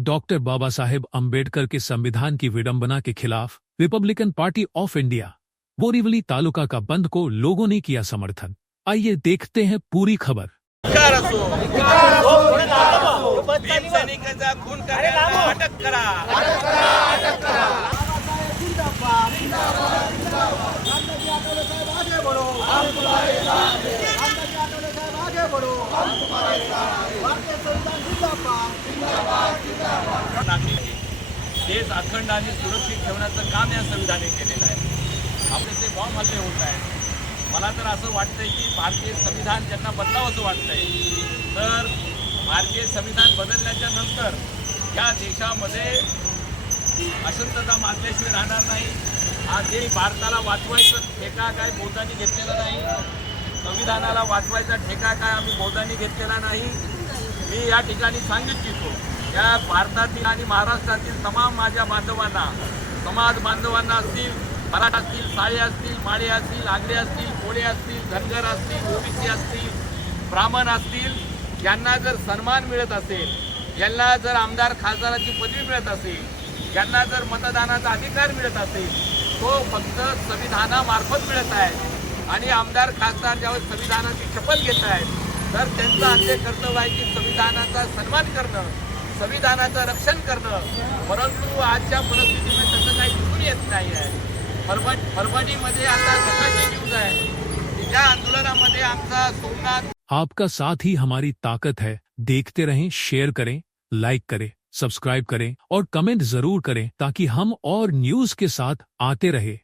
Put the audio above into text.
Doctor Baba Saheb Ambedkar के संविधान की विडंबना के खिलाफ Republican Party of India Borivali taluka का बंद को लोगों ने किया समर्थन। आइए देखते हैं पूरी खबर। सैनिकांचा खून करण्याला अटक करा। देश अखंड आणि सुरक्षित ठेवण्याचं काम या संविधानाने केलेलं आहे। आपले ते बॉम्ब हल्ले होत आहेत। मला तर असं वाटतंय की भारतीय संविधान ज्यांना बदलावं असं वाटतंय, तर भारतीय संविधान बदलण्याच्या नंतर या देशामध्ये अशांतता माजल्याशिवाय राहणार नाही। हा देश भारताला वाचवायचा ठेका काय बोधांनी घेतलेला नाही, संविधानाला वाचवायचा ठेका काय आम्ही बोधांनी घेतलेला नाही। मी या ठिकाणी सांगू इच्छितो, या भारतातील आणि महाराष्ट्रातील तमाम माझ्या बांधवांना, समाज बांधवांना असतील, मराठा असतील, साळे असतील, माळे असतील, आगरे असतील, कोळे असतील, धनगर असतील, ओबीसी असतील, ब्राह्मण असतील, यांना जर सन्मान मिळत असेल, यांना जर आमदार खासदाराची पदवी मिळत असेल, यांना जर मतदानाचा अधिकार मिळत असेल, तो फक्त संविधानामार्फत मिळत आहे। आणि आमदार खासदार ज्यावेळेस संविधानाची शपथ घेत आहेत, तर त्यांचं आद्य कर्तव्य आहे की संविधानाचा सन्मान करणं, संविधानाचं रक्षण करणं। परंतु आजच्या परिस्थितीमध्ये तसं काही दिसून येत नाही आहे। परभणीमध्ये आता सकाळची न्यूज आहे की ज्या आंदोलनामध्ये आमचा सोमनाथ। आपका साथ ही हमारी ताकत है। देखते रहें, शेयर करें, लाइक करें, सब्सक्राइब करें और कमेंट जरूर करें ताकि हम और न्यूज के साथ आते रहे।